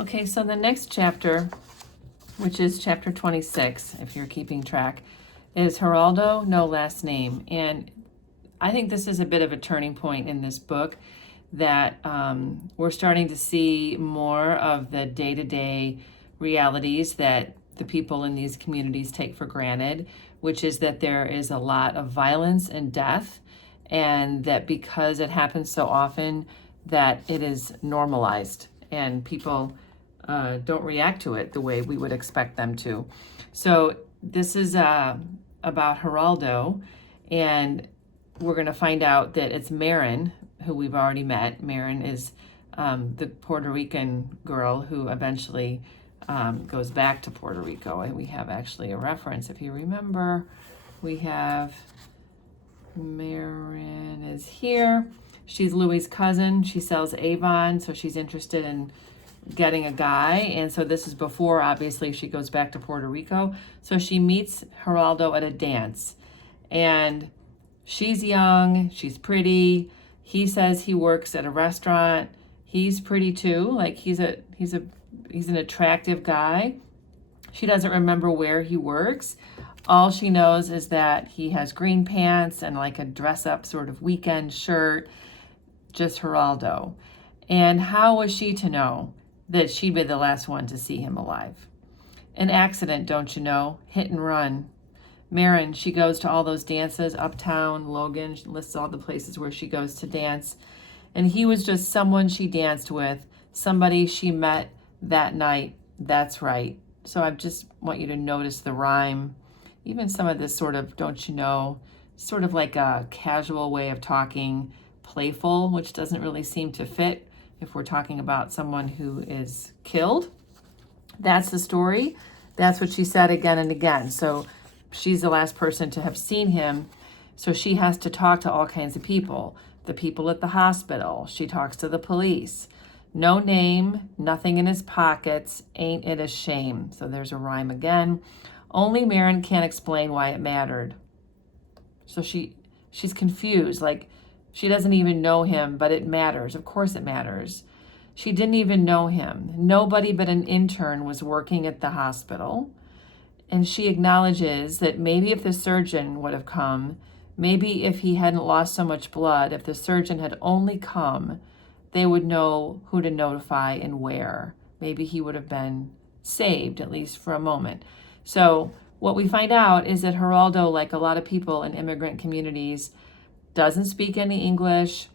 Okay, so the next chapter, which is chapter 26, if you're keeping track, is Geraldo No Last Name. And I think this is a bit of a turning point in this book, that we're starting to see more of the day-to-day realities that the people in these communities take for granted, which is that there is a lot of violence and death, and that because it happens so often, that it is normalized and people don't react to it the way we would expect them to. So this is about Geraldo, and we're going to find out that it's Marin, who we've already met. Marin is the Puerto Rican girl who eventually goes back to Puerto Rico. And we have actually a reference, if you remember. We have Marin is here. She's Louis's cousin. She sells Avon, so she's interested in getting a guy. And so this is before, obviously, she goes back to Puerto Rico. So she meets Geraldo at a dance. And she's young, she's pretty. He says he works at a restaurant. He's pretty too. Like he's an attractive guy. She doesn't remember where he works. All she knows is that he has green pants and like a dress-up sort of weekend shirt, just Geraldo. And how was she to know that she'd be the last one to see him alive? An accident, don't you know? Hit and run. Marin, she goes to all those dances, Uptown, Logan, she lists all the places where she goes to dance. And he was just someone she danced with, somebody she met that night. That's right. So I just want you to notice the rhyme, even some of this sort of, don't you know, sort of like a casual way of talking, playful, which doesn't really seem to fit if we're talking about someone who is killed. That's the story. That's what she said again and again. So she's the last person to have seen him, so she has to talk to all kinds of people. The people at the hospital. She talks to the police. No name, nothing in his pockets, ain't it a shame? So there's a rhyme again. Only Marin can't explain why it mattered. So she's confused, like she doesn't even know him, but it matters. Of course it matters. She didn't even know him. Nobody but an intern was working at the hospital. And she acknowledges that maybe if the surgeon would have come, maybe if he hadn't lost so much blood, if the surgeon had only come, they would know who to notify and where. Maybe he would have been saved, at least for a moment. So what we find out is that Geraldo, like a lot of people in immigrant communities, doesn't speak any English.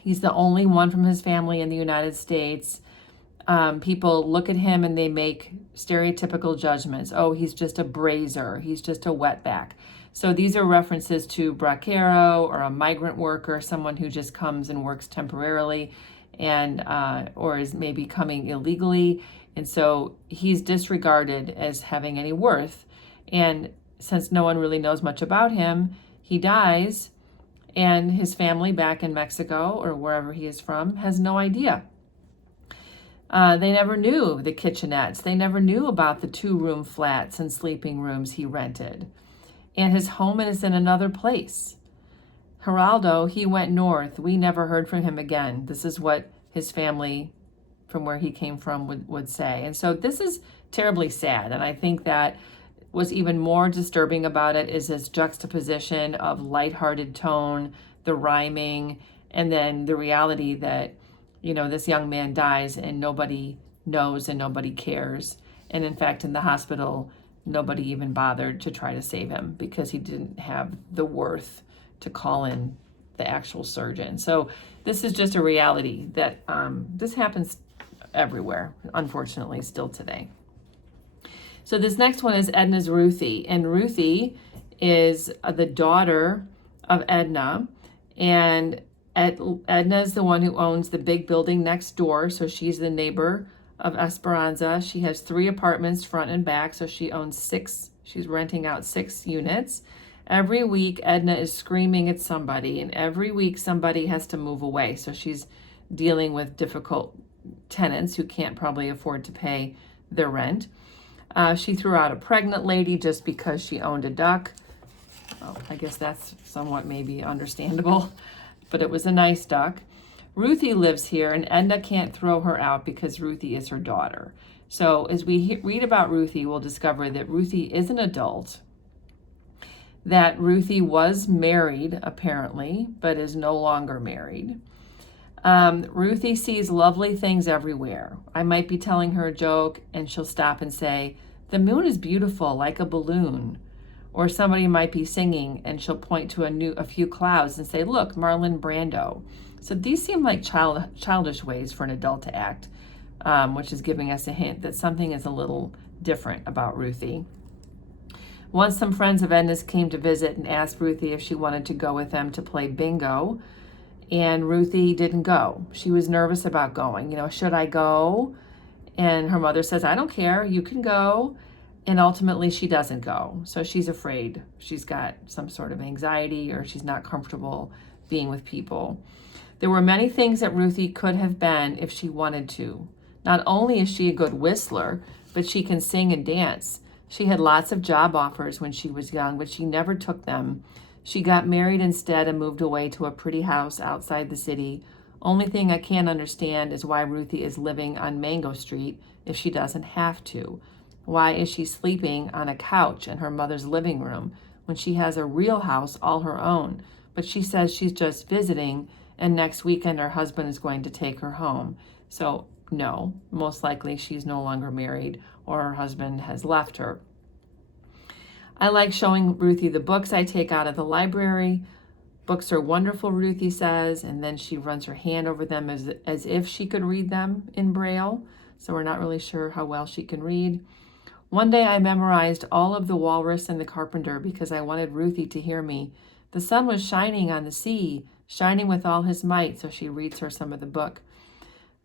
He's the only one from his family in the United States. People look at him and they make stereotypical judgments. Oh, he's just a brazier. He's just a wetback. So these are references to bracero or a migrant worker, someone who just comes and works temporarily and or is maybe coming illegally. And so he's disregarded as having any worth. And since no one really knows much about him, he dies, and his family back in Mexico or wherever he is from has no idea. They never knew the kitchenettes. They never knew about the 2-room flats and sleeping rooms he rented. And his home is in another place. Geraldo, he went north. We never heard from him again. This is what his family from where he came from would say. And so this is terribly sad. And I think that what's even more disturbing about it is this juxtaposition of lighthearted tone, the rhyming, and then the reality that, you know, this young man dies and nobody knows and nobody cares. And in fact, in the hospital, nobody even bothered to try to save him because he didn't have the worth to call in the actual surgeon. So this is just a reality that this happens everywhere, unfortunately, still today. So this next one is Edna's Ruthie. And Ruthie is the daughter of Edna. And Edna is the one who owns the big building next door. So she's the neighbor of Esperanza. She has 3 apartments, front and back. So she owns 6. She's renting out 6 units. Every week, Edna is screaming at somebody. And every week, somebody has to move away. So she's dealing with difficult tenants who can't probably afford to pay their rent. She threw out a pregnant lady just because she owned a duck. Well, I guess that's somewhat maybe understandable, but it was a nice duck. Ruthie lives here, and Edna can't throw her out because Ruthie is her daughter. So as we read about Ruthie, we'll discover that Ruthie is an adult, that Ruthie was married, apparently, but is no longer married. Ruthie sees lovely things everywhere. I might be telling her a joke, and she'll stop and say, "The moon is beautiful, like a balloon." Or somebody might be singing, and she'll point to a few clouds and say, "Look, Marlon Brando." So these seem like childish ways for an adult to act, which is giving us a hint that something is a little different about Ruthie. Once some friends of Edna's came to visit and asked Ruthie if she wanted to go with them to play bingo, and Ruthie didn't go. She was nervous about going. Should I go? And her mother says, "I don't care, you can go." And ultimately she doesn't go. So she's afraid. She's got some sort of anxiety, or she's not comfortable being with people. There were many things that Ruthie could have been if she wanted to. Not only is she a good whistler, but she can sing and dance. She had lots of job offers when she was young, but she never took them. She got married instead and moved away to a pretty house outside the city. Only thing I can't understand is why Ruthie is living on Mango Street if she doesn't have to. Why is she sleeping on a couch in her mother's living room when she has a real house all her own? But she says she's just visiting, and next weekend her husband is going to take her home. So no, most likely she's no longer married, or her husband has left her. I like showing Ruthie the books I take out of the library. Books are wonderful, Ruthie says, and then she runs her hand over them as if she could read them in Braille. So we're not really sure how well she can read. One day I memorized all of the Walrus and the Carpenter because I wanted Ruthie to hear me. The sun was shining on the sea, shining with all his might, so she reads her some of the book.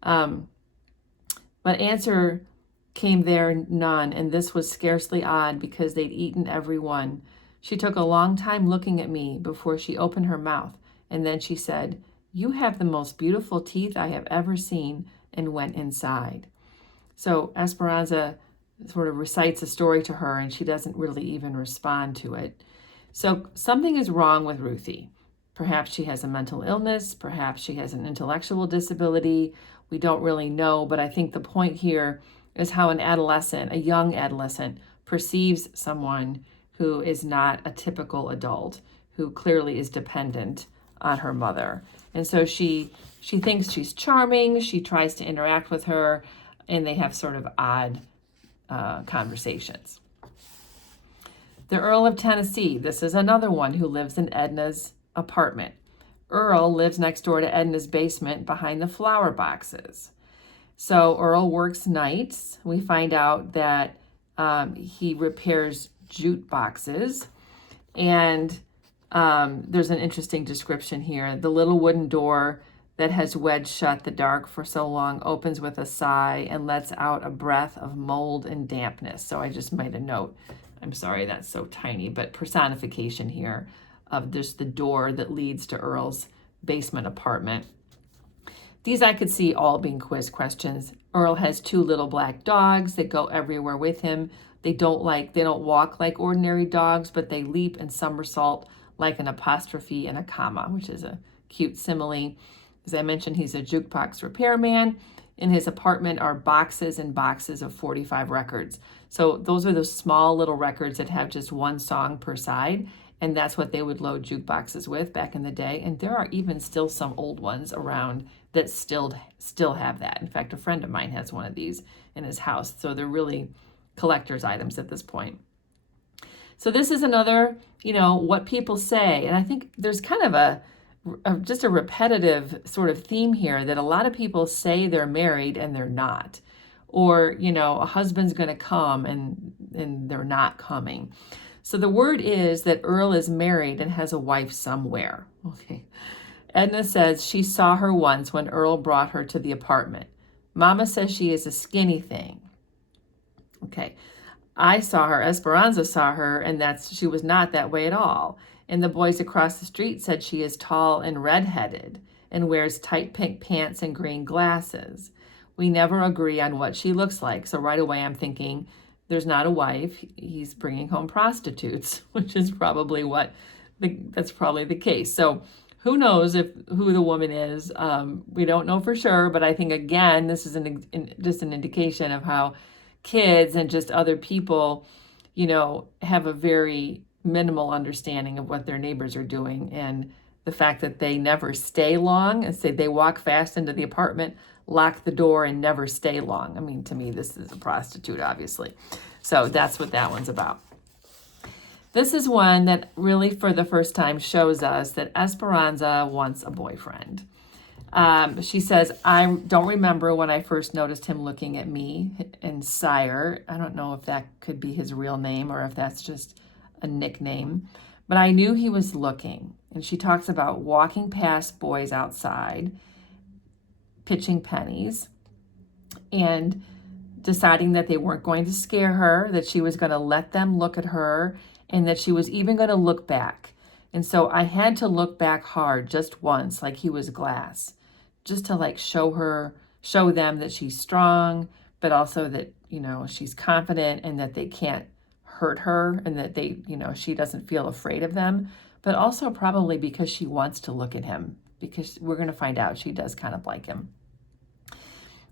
But answer came there none, and this was scarcely odd because they'd eaten every one. She took a long time looking at me before she opened her mouth, and then she said, "You have the most beautiful teeth I have ever seen," and went inside. So Esperanza sort of recites a story to her, and she doesn't really even respond to it. So something is wrong with Ruthie. Perhaps she has a mental illness, perhaps she has an intellectual disability. We don't really know, but I think the point here is how an adolescent, a young adolescent, perceives someone who is not a typical adult, who clearly is dependent on her mother. And so she thinks she's charming, she tries to interact with her, and they have sort of odd conversations. The Earl of Tennessee, this is another one who lives in Edna's apartment. Earl lives next door to Edna's basement behind the flower boxes. So Earl works nights. We find out that he repairs jute boxes. And there's an interesting description here. The little wooden door that has wedged shut the dark for so long opens with a sigh and lets out a breath of mold and dampness. So I just made a note. I'm sorry, that's so tiny, but personification here of just the door that leads to Earl's basement apartment. These I could see all being quiz questions. Earl has 2 little black dogs that go everywhere with him. They don't walk like ordinary dogs, but they leap and somersault like an apostrophe and a comma, which is a cute simile. As I mentioned, he's a jukebox repairman. In his apartment are boxes and boxes of 45 records. So those are those small little records that have just one song per side. And that's what they would load jukeboxes with back in the day. And there are even still some old ones around that still have that. In fact, a friend of mine has one of these in his house. So they're really collector's items at this point. So this is another, what people say. And I think there's kind of just a repetitive sort of theme here that a lot of people say they're married and they're not. Or, a husband's going to come and they're not coming. So the word is that Earl is married and has a wife somewhere. Okay. Edna says she saw her once when Earl brought her to the apartment. Mama says she is a skinny thing. Okay. I saw her, Esperanza saw her, and she was not that way at all. And the boys across the street said she is tall and redheaded and wears tight pink pants and green glasses. We never agree on what she looks like. So right away I'm thinking, there's not a wife, he's bringing home prostitutes, which is probably the case. So who knows who the woman is. We don't know for sure, but I think, again, this is just an indication of how kids and just other people, have a very minimal understanding of what their neighbors are doing. And the fact that they never stay long, and say they walk fast into the apartment, lock the door, and never stay long. I mean, to me, this is a prostitute, obviously. So that's what that one's about. This is one that really, for the first time, shows us that Esperanza wants a boyfriend. She says, I don't remember when I first noticed him looking at me. And Sire, I don't know if that could be his real name or if that's just a nickname, but I knew he was looking. And she talks about walking past boys outside, pitching pennies, and deciding that they weren't going to scare her, that she was going to let them look at her, and that she was even going to look back. And so I had to look back hard just once, like he was glass, just to show them that she's strong, but also that, she's confident and that they can't hurt her, and that she doesn't feel afraid of them, but also probably because she wants to look at him, because we're going to find out she does kind of like him.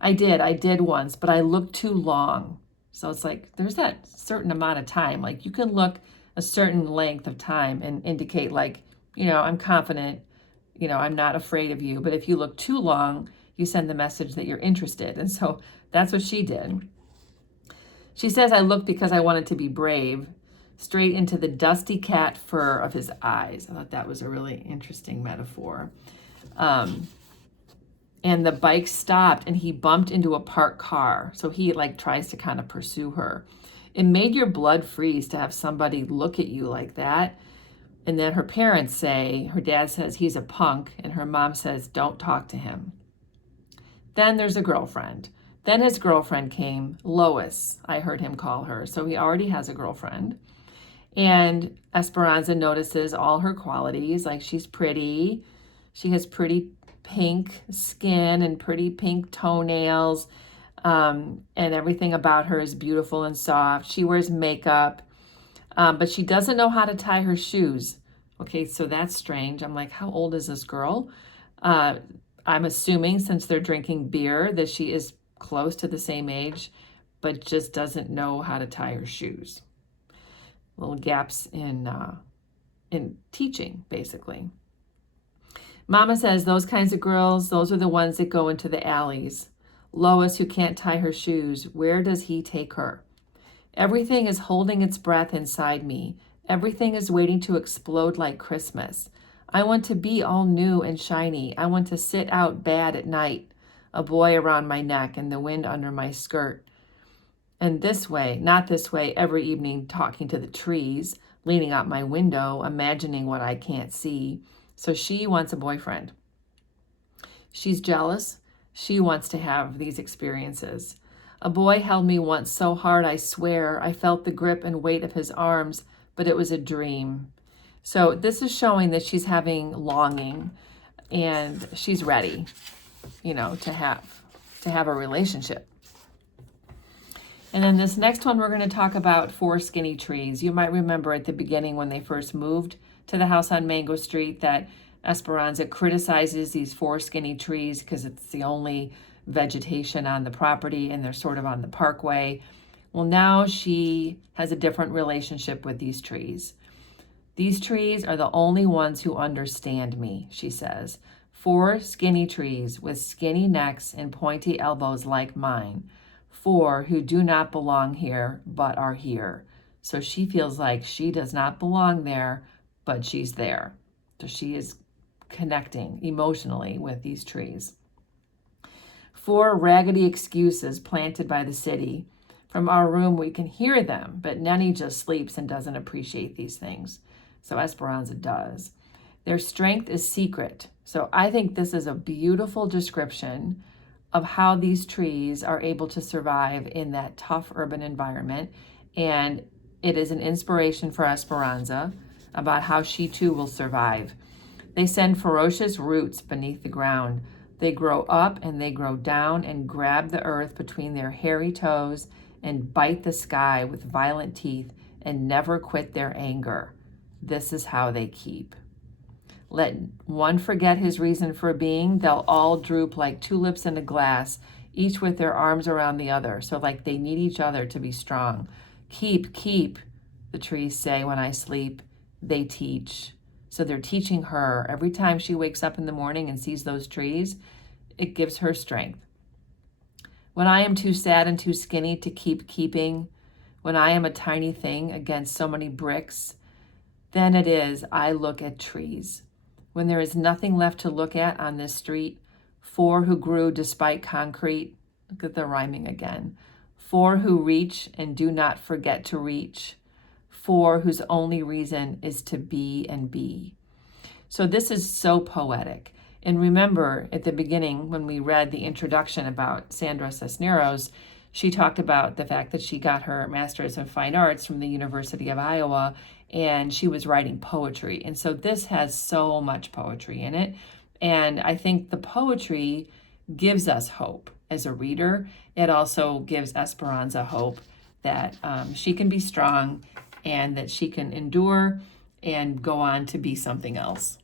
I did once, but I looked too long. So it's like, there's that certain amount of time. Like, you can look a certain length of time and indicate, like, I'm confident, I'm not afraid of you. But if you look too long, you send the message that you're interested. And so that's what she did. She says, I looked because I wanted to be brave, straight into the dusty cat fur of his eyes. I thought that was a really interesting metaphor. And the bike stopped and he bumped into a parked car. So he tries to kind of pursue her. It made your blood freeze to have somebody look at you like that. And then her parents say, her dad says he's a punk, and her mom says, don't talk to him. Then there's a girlfriend. Then his girlfriend came, Lois, I heard him call her. So he already has a girlfriend. And Esperanza notices all her qualities, like she's pretty. She has pretty pink skin and pretty pink toenails. And everything about her is beautiful and soft. She wears makeup, but she doesn't know how to tie her shoes. Okay, so that's strange. I'm like, how old is this girl? I'm assuming, since they're drinking beer, that she is close to the same age, but just doesn't know how to tie her shoes. Little gaps in teaching, basically. Mama says those kinds of girls, those are the ones that go into the alleys. Lois, who can't tie her shoes, where does he take her? Everything is holding its breath inside me. Everything is waiting to explode like Christmas. I want to be all new and shiny. I want to sit out bad at night, a boy around my neck and the wind under my skirt. And this way, not this way, every evening talking to the trees, leaning out my window, imagining what I can't see. So she wants a boyfriend. She's jealous. She wants to have these experiences. A boy held me once so hard, I swear, I felt the grip and weight of his arms, but it was a dream. So this is showing that she's having longing and she's ready, to have a relationship. And then this next one, we're going to talk about 4 skinny trees. You might remember at the beginning when they first moved to the house on Mango Street that Esperanza criticizes these 4 skinny trees because it's the only vegetation on the property and they're sort of on the parkway. Well, now she has a different relationship with these trees. These trees are the only ones who understand me, she says. 4 skinny trees with skinny necks and pointy elbows like mine. 4 who do not belong here, but are here. So she feels like she does not belong there, but she's there. So she is connecting emotionally with these trees. 4 raggedy excuses planted by the city. From our room, we can hear them, but Nenny just sleeps and doesn't appreciate these things. So Esperanza does. Their strength is secret. So I think this is a beautiful description of how these trees are able to survive in that tough urban environment. And it is an inspiration for Esperanza about how she too will survive. They send ferocious roots beneath the ground. They grow up and they grow down and grab the earth between their hairy toes and bite the sky with violent teeth and never quit their anger. This is how they keep. Let one forget his reason for being, they'll all droop like tulips in a glass, each with their arms around the other. So like they need each other to be strong. Keep, the trees say when I sleep. They teach. So they're teaching her. Every time she wakes up in the morning and sees those trees, it gives her strength. When I am too sad and too skinny to keep keeping, when I am a tiny thing against so many bricks, then it is I look at trees. When there is nothing left to look at on this street, 4 who grew despite concrete, look at the rhyming again, 4 who reach and do not forget to reach, 4 whose only reason is to be and be. So this is so poetic. And remember at the beginning when we read the introduction about Sandra Cisneros, she talked about the fact that she got her master's in fine arts from the University of Iowa, and she was writing poetry. And so this has so much poetry in it. And I think the poetry gives us hope as a reader. It also gives Esperanza hope that she can be strong and that she can endure and go on to be something else.